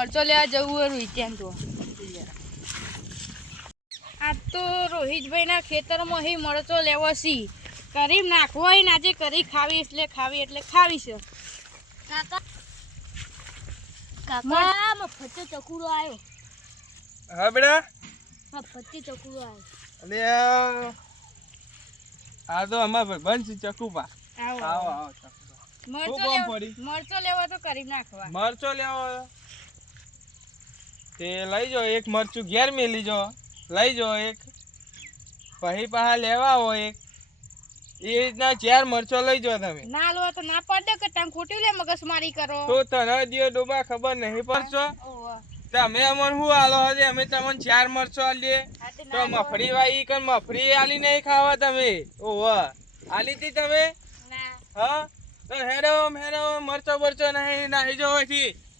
મરચો લેવા જવું હોય ત્યાં તો આ તો રોહિતભાઈના ખેતરમાં હી મરચો લેવો સી કરી નાખવો હોય ને આજે કરી ખાવી એટલે ખાવી છે કાકા કાકા મફતે ચકુરો આવ્યો હા બેટા મફતે ચકુરો આવ્યો અને આ તો અમાર ભાઈબંધ છે ચકુપા આવો મરચો લેવો તો કરી નાખવા મરચો લેવો તે લઈ જાઓ એક મરચું ઘેર મેલી જો લઈ જાઓ એક પછી પાછા લેવા આવો એક એ રીતના 4 મરચો લઈ જાઓ તમે ના લો તો ના પડે કે તમે ખોટી લે મગજમારી કરો તો તને દિયો ડોબા ખબર નહીં પડશો તમે અમને શું આલો હશે અમે તમને 4 મરચો આલીએ તો મફરી વાઈ કે મફરી આલી નહીં ખાવા તમે ઓહો આલી તી તમે ના હા તો હેરો મરચો નહીં જો હોયથી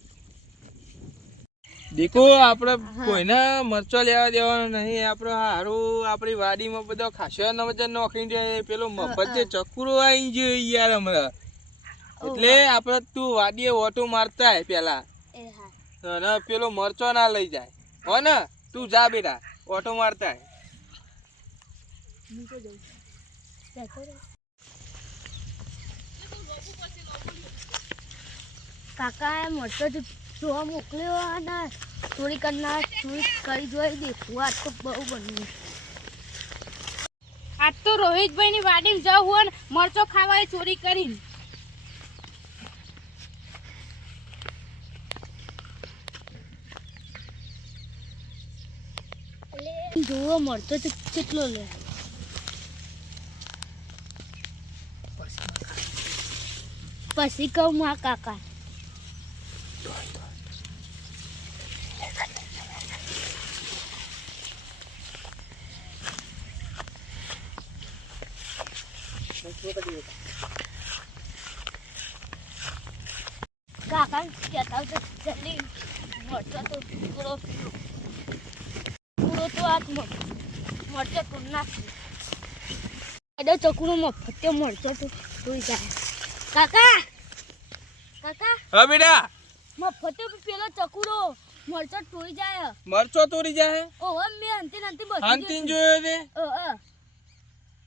દીકુ આપણે કોઈને મરચો લેવા દેવાનો નહીં આપણે હારું આપણી વાડીમાં બધો ખાસો નવજન નોખી જાય પેલો મફત જે ચકુરો આવી ગયો યાર હમણાં એટલે આપણે તું વાડીએ ઓટો મારતા હે પેલા અને પેલો મરચો ના લઈ જાય હો ને તું જા બેટા ઓટો મારતા હે કાકા મરચો જોવા મોકલ્યો અને ચોરી કરી જોઈ દેખું આ તો બહુ બન્યું આજ તો રોહિતભાઈની વાડીમાં જવું હોય ને મરચો ખાવા ચોરી કરીને જોવો મરચો તો કેટલો લે પછી કહું માં કાકા કાકા કહેતા જલ્દી મરચો તો પૂરો તો હાથમાં મરચો તો નાખી ચકુનો મફતે મરચો તો ધોઈ જાય કાકા હા બેટા મફતે પેલો ચકુરો મરચો તોડી જાય મરચો તોડી જાય ઓહો મે અંતે અંતિમ જોયો તે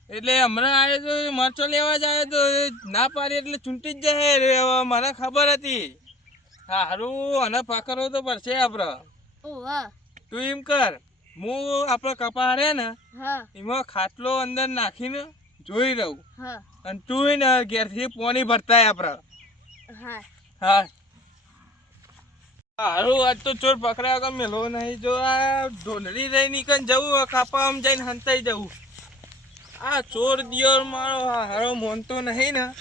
એટલે હમણાં આવે તો મરચો લેવા જાય તો ના પાડી એટલે ચૂંટી જ જાય મને ખબર હતી હારું અને પાકરો તો પડશે આપણે તું એમ કર હું આપણે કપા રે ને એમાં ખાટલો અંદર નાખીને જોઈ રહું અને તું ને ઘેરથી પાણી ભરતા આપણે હા હારું આજ તો ચોર પકડ્યા વગર મેલો નહીં જો આ ઢોલરી રહી નીકળ જવું કાપા આમ જઈને હંતાઈ જવું આ ચોર દિયોર મારો હારો મોનતો નહીં ને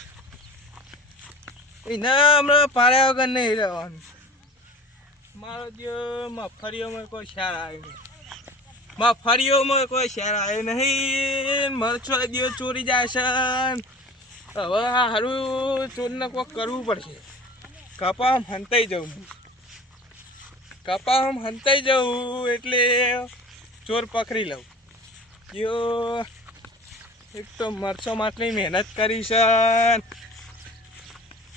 એના હમણાં પાડ્યા વગર નહીં રહેવાનું મારો દિયો મફળીઓમાં કોઈ શેર આવ્યો નહીં મરચો દિયો ચોરી જાય છે હવે હારું ચોરને કોઈક કરવું પડશે કપા હંતાઈ જવું એટલે ચોર પકડી લઉં યો એક તો મરચો માટલી મહેનત કરી છે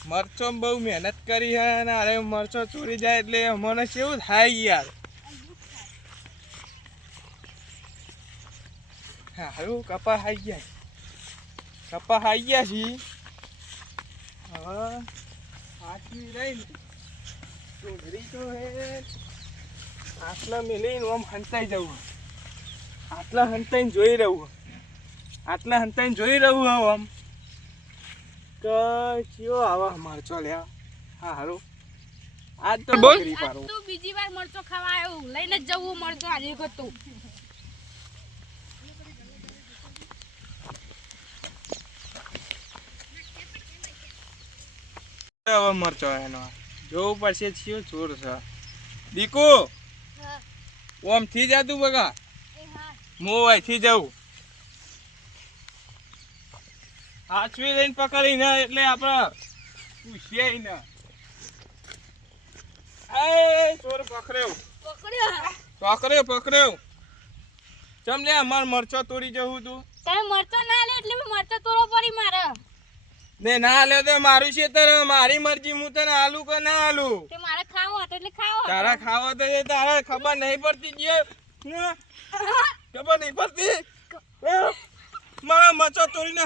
મરચો બહુ મહેનત કરી છે ને અરે મરચો ચોરી જાય એટલે મને કેવું થાય યાર હારું કપા હાઈ ગયા છી હવે આટલી રહીને ચોરી તો હે આટલા મેલીને આમ હંતાઈ જવું આટલા હંતાઈને જોઈ રહ્યું આમ કયો આવા મરચો લ્યા હારું આજ તો બકરી પારો તું બીજી વાર મરચો ખાવા આવ્યો લઈને જ જવું મરચો આજે ગતું હવે મરચો એનો જોવું પડશે છીયો ચોર છે દીકુ ઓમ થી જાતું બગા હું અહીંથી જાઉં હાચવી લઈને પકડી ને એટલે આપણે પૂછીએ ને એ ચોર પકડ્યો ચમ લે અમાર મરચો તોડી જવું તું તમે મરચો ના લે એટલે મરચો તોડો પડી મારે ને ના લે તો મારું છે મારી મરજી હું તને આલુ કે ના આલુ તે મારે ખાવું માટે એટલે ખાવો તારા ખાવા તો એ તારા ખબર નહીં પડતી જે ખબર નહીં પડતી મારા મચો તોડીને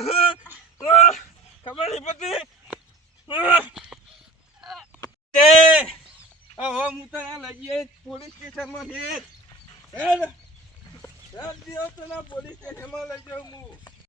ખબર નહીં પડતી તે હવે હું તને લઈ જઈએ પોલીસ સ્ટેશનમાં પોલીસ સ્ટેશનમાં લઈ જાઉં હું